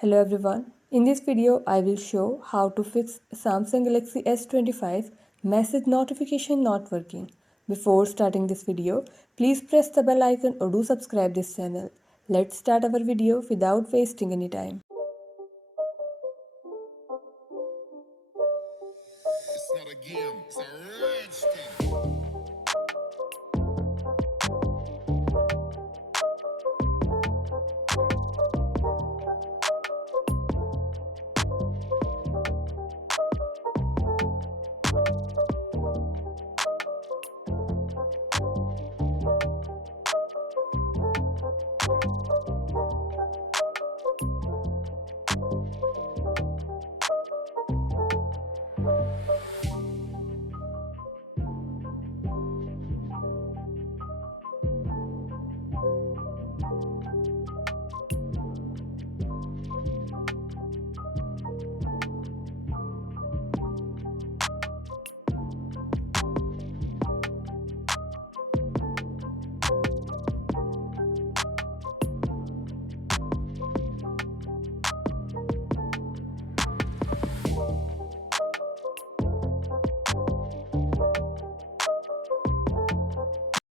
Hello everyone. In this video, I will show how to fix Samsung Galaxy S25 message notification not working. Before starting this video, please press the bell icon or do subscribe this channel. Let's start our video without wasting any time.